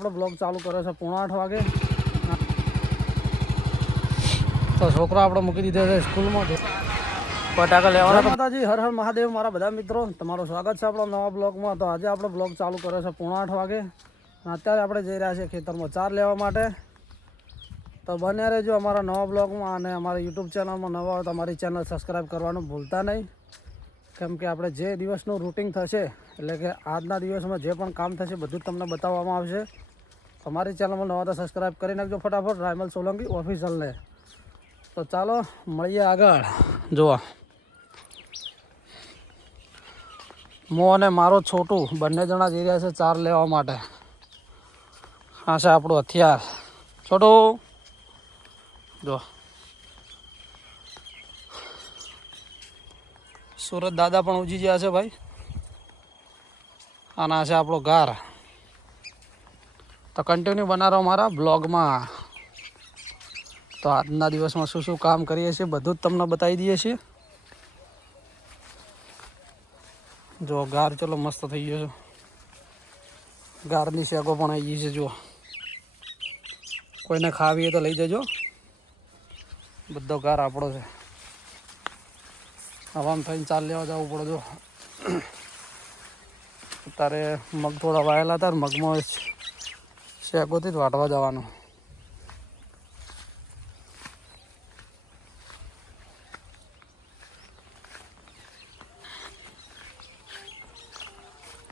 આપણો બ્લોગ ચાલુ કરે છે પોણા આઠ વાગે. તો છોકરો આપણે મૂકી દીધો છે સ્કૂલમાં. ફટાકા લેવાના માતાજી હર હર મહાદેવ મારા બધા મિત્રો. તમારું સ્વાગત છે આપણા નવા બ્લોગમાં તો આજે આપણો બ્લોગ ચાલુ કરે છે પોણા આઠ વાગે. અત્યારે આપણે જઈ રહ્યા છીએ ખેતરમાં ચાર લેવા માટે. તો બને રહેજો અમારા નવા બ્લોગમાં અને અમારા યુટ્યુબ ચેનલમાં નવા હોય તો અમારી ચેનલ સબસ્ક્રાઈબ કરવાનું ભૂલતા નહીં. કેમ કે આપણે જે દિવસનું રૂટિંગ થશે એટલે કે આજના દિવસમાં જે પણ કામ થશે બધું જ તમને બતાવવામાં આવશે. અમારી ચેનલમાં નવા તો સબસ્ક્રાઈબ કરી નાખજો ફટાફટ. રાયમલ સોલંકી ઓફિશિયલને તો ચાલો, મળીએ આગળ. જુઓ. હું અને મારો છોટું બંને જણા જઈ રહ્યા છે ચાર લેવા માટે. આ છે આપણું હથિયાર. છોટું! જો સુરત દાદા પણ ઉજી ગયા છે ભાઈ. અને આ છે આપણો ગાર તો કન્ટિન્યુ બનાવો મારા બ્લોગમાં. તો આજના દિવસમાં શું શું કામ કરીએ છીએ બધું જ તમને બતાવી દઈએ છીએ. જો ગાર ચલો મસ્ત થઈ ગયો છે. ગારની શેકો પણ આવી ગઈ છે, જુઓ. કોઈને ખાવી તો લઈ જજો. બધો ગાર આપણો છે. હવામાં થઈને ચાલ લેવા જવું પડે જો અત્યારે મગ થોડા વાયેલા હતા મગમાં શેકોથી જ વાટવા જવાનું.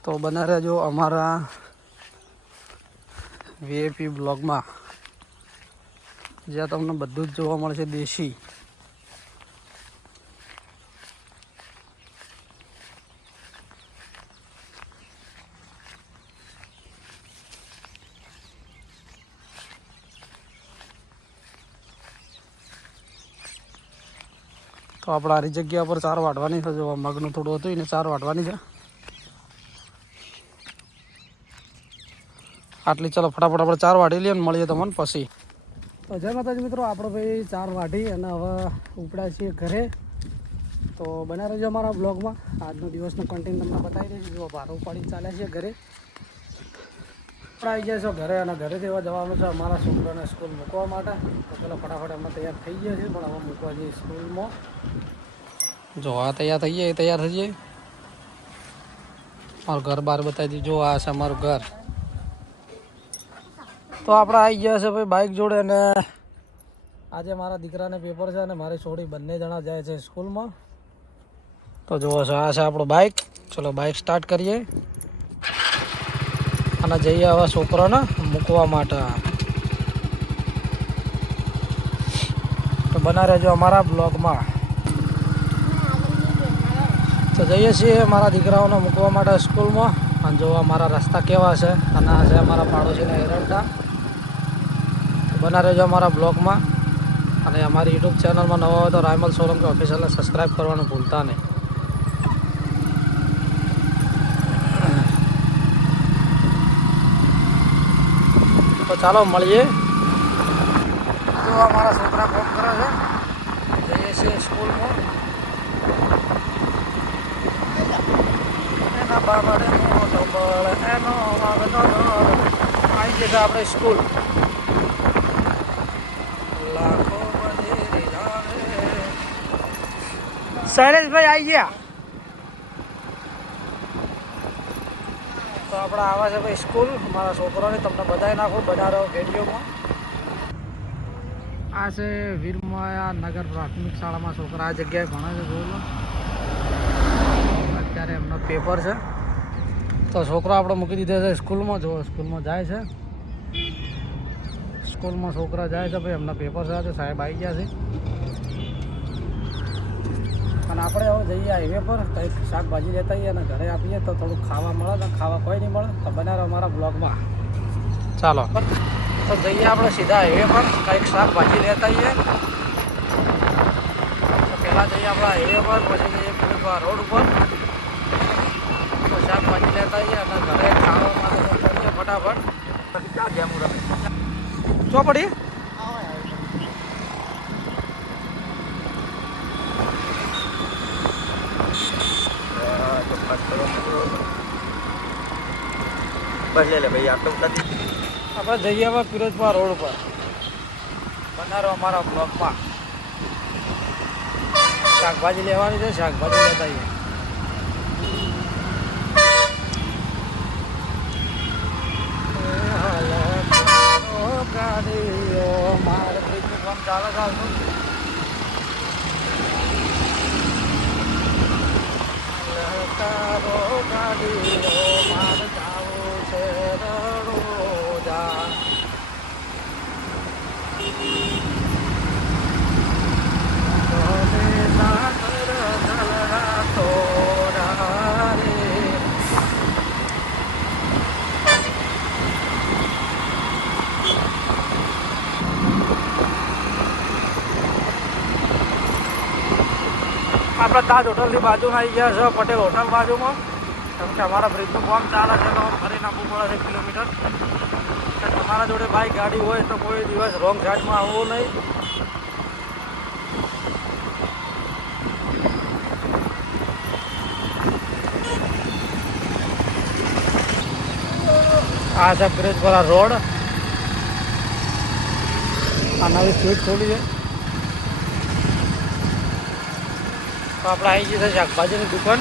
તો બના રહેજો અમારા વીએપી બ્લોગમાં જ્યાં તમને બધું જ જોવા મળશે દેશી. તો આપણે આરી જગ્યા પર ચાર વાટવાની છે. જો મગનું થોડું હતું, એને ચાર વાટવાની છે. આટલી ચાલો ફટાફટ આપણે ચાર વાટી લઈએ ને મળીએ તમને પછી. તો જય માતાજી મિત્રો, આપણે ભાઈ ચાર વાટી અને હવે ઉપડ્યા છીએ ઘરે. તો બના રહેજો અમારા બ્લોગમાં આજનો દિવસનો કન્ટેન્ટ તમને બતાવી દઈશું. જો ભારો ઉપાડીને ચાલ્યા છીએ ઘરે. આપણે આવી છો ઘરે અને ઘરેથી એવા જવાનું છે અમારા છોકરાને સ્કૂલ મૂકવા માટે. તો પેલા ફટાફટ અમે તૈયાર થઈ ગયા છીએ પણ હવે મૂકવા જઈએ સ્કૂલમાં. જો આ તૈયાર થઈ જાય તૈયાર થઈ જાય. મારું ઘર બહાર બતાવી દીધું. આ છે અમારું ઘર. તો આપણે આવી ગયા છે ભાઈ બાઇક જોડે અને આજે મારા દીકરાને પેપર છે અને મારી છોડી બંને જણા જાય છે સ્કૂલમાં. તો જુઓ છો, આ છે આપણું બાઇક ચલો બાઇક સ્ટાર્ટ કરીએ. અને જઈએ હવે છોકરાને મૂકવા માટે. તો બના રહેજો અમારા બ્લોગમાં. તો જઈએ છીએ મારા દીકરાઓને મૂકવા માટે સ્કૂલમાં અને જોવા મારા રસ્તા કેવા છે. અને આ છે અમારા પાડોશીના એરંડા. બના રહેજો અમારા બ્લોગમાં. અને અમારી યુટ્યુબ ચેનલમાં નવા હોય તો રાયમલ સોલંકી ઓફિસરને સબસ્ક્રાઈબ કરવાનું ભૂલતા નહીં. તો ચાલો મળીએ જો અમારા છોકરા ફોન કરે છે જઈએ છીએ સ્કૂલમાં એના બાબાને મોટો બળ એનો વાગતો ઢોલ. આવી જશે આપણે સ્કૂલ લાખો બધેરી જાણે. શૈલેષભાઈ આવી ગયા આપણે આવા છે ભાઈ સ્કૂલ. મારા છોકરાને તમને બતાવી નાખો બનાવો વિડીયોમાં. આ છે વીરમાયા નગર પ્રાથમિક શાળામાં છોકરા આ જગ્યાએ ભણે છે, જોઈ અત્યારે એમનો પેપર છે. તો છોકરો આપણે મૂકી દીધો છે સ્કૂલમાં. જો સ્કૂલમાં જાય છે. સ્કૂલમાં છોકરા જાય છે, ભાઈ એમના પેપર છે. સાહેબ આવી ગયા છે. અને આપણે હવે જઈએ હાઈવે પર કંઈક શાકભાજી લેતા આવીએ અને ઘરે આપીએ તો થોડુંક ખાવા મળે ને ખાવા કોઈ નહીં મળે તો બનાવે અમારા બ્લોગમાં. ચાલો. તો જઈએ આપણે સીધા હાઈવે પર કંઈક શાકભાજી લેતા આવીએ. તો પહેલાં જઈએ આપણે હાઈવે પર પછી જઈએ રોડ ઉપર. તો શાકભાજી લેતા આવીએ અને ઘરે ખાવા માટે ફટાફટ. ક્યાં ગયા હું ચો પડી બસ લે લે ભાઈ આટલું નથી. આપણે જઈએ હવે ફિરોજપુરા રોડ ઉપર બનારો અમારા બ્લોકમાં. શાકભાજી લેવાની છે શાકભાજી લેતા આવીએ. ચાલે હાલનું. લહેકારો ગાડીઓ, મારે જાવું છે રણોજા. તને સાગર જલરા તોરા રે. આપણે તાજ હોટલની બાજુમાં આવી ગયા છે, પટેલ હોટલ બાજુમાં. કેમ કે અમારા બ્રિજનું કામ ચાલે છે, તો ફરી નાખવું પડે છે કિલોમીટર. તમારા જોડે બાઇક ગાડી હોય તો કોઈ દિવસ રોંગ સાઈડમાં આવવું નહીં. આ છે બ્રિજવાળા રોડ. આ નવી સ્વીટ ખોલી છે. તો આપણે આવી જઈએ શાકભાજીની દુકાન.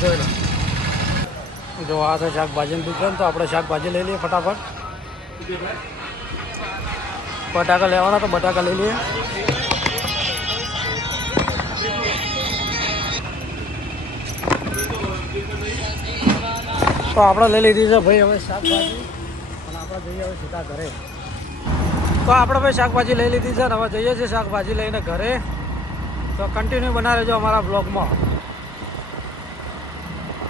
જોઈ જો આ છે શાકભાજીની દુકાન, તો આપણે શાકભાજી લઈ લઈએ ફટાફટ. બટાકા લેવાના તો બટાકા લઈ લઈએ. તો આપણે લઈ લીધી છે ભાઈ હવે શાકભાજી. અને આપણે જઈએ હવે સીધા ઘરે. તો આપણે ભાઈ શાકભાજી લઈ લીધી છે હવે જઈએ છીએ શાકભાજી લઈને ઘરે. તો કન્ટિન્યુ બના રહેજો અમારા બ્લોગમાં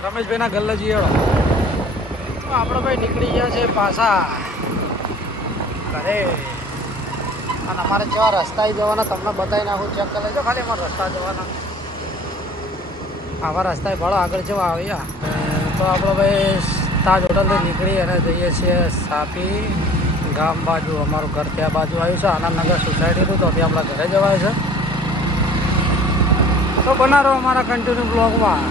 રમેશભાઈના ગલ્લા તો આપણે ભાઈ નીકળી ગયા છે પાછા. ઘરે. અને અમારે કેવા રસ્તા જવાના, તમને બતાવી નાખું ચેક કરી લેજો ખાલી અમારા રસ્તા જવાના. આવા રસ્તાએ ભળો આગળ જવા આવ્યા તો આપણે ભાઈ તાજ હોટલથી નીકળી અને જઈએ છીએ સાપી ગામ બાજુ. અમારું ઘર ત્યાં બાજુ આવ્યું છે, આનંદનગર સોસાયટીનું તો ત્યાં આપણા ઘરે જવાય છે. તો બનારો અમારા કન્ટિન્યુ બ્લોગમાં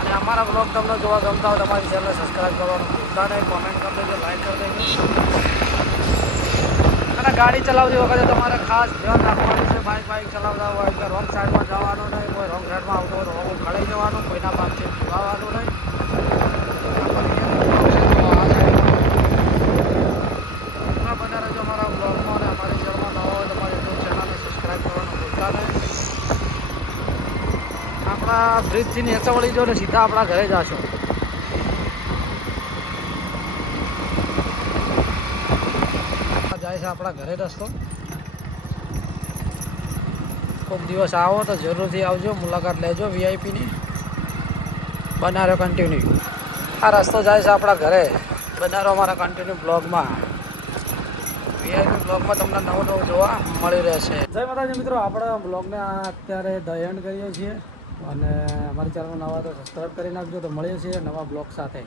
અને અમારા બ્લોગ તમને જોવા ગમતા હોય તમારી ચેનલ સબસ્ક્રાઈબ કરવાનું ભૂલતા નહીં કોમેન્ટ કરી દેજો લાઈક કરી દેજો. અને ગાડી ચલાવતી વખતે તમારે ખાસ ધ્યાન રાખવાનું છે બાઇક બાઇક ચલાવતા હોય કે રોંગ સાઈડમાં જવાનું નહીં, કોઈ રોંગ સાઈડમાં આવતો હોય રોંગ ખડાઈ જવાનું, કોઈના પાસથી જોવાનું નહીં ઘણા બધા રહેજો અમારા બ્લોગમાં અને અમારી ચેનલમાં નવા હોય તમારી યુટ્યુબ ચેનલને સબસ્ક્રાઈબ કરવાનું ભૂલતા નહીં આપણા બ્રિજથી નીચે વળી જાઓ ને સીધા આપણા ઘરે જાશો. જાય છે આપણા ઘરે રસ્તો. કોઈક દિવસ આવો તો જરૂરથી આવજો, મુલાકાત લેજો વીઆઈપીની બનારો કન્ટિન્યુ આ રસ્તો જાય છે આપણા ઘરે. બનારો અમારા કન્ટિન્યુ બ્લોગમાં વીઆઈપી બ્લોગમાં તમને નવું નવું જોવા મળી રહેશે. જય માતાજી મિત્રો, આપણે બ્લોગને અત્યારે દયન કરીએ છીએ. અને અમારી ચેનલમાં નવા તો સબસ્ક્રાઈબ કરી નાખજો તો મળીએ છીએ નવા બ્લોગ સાથે.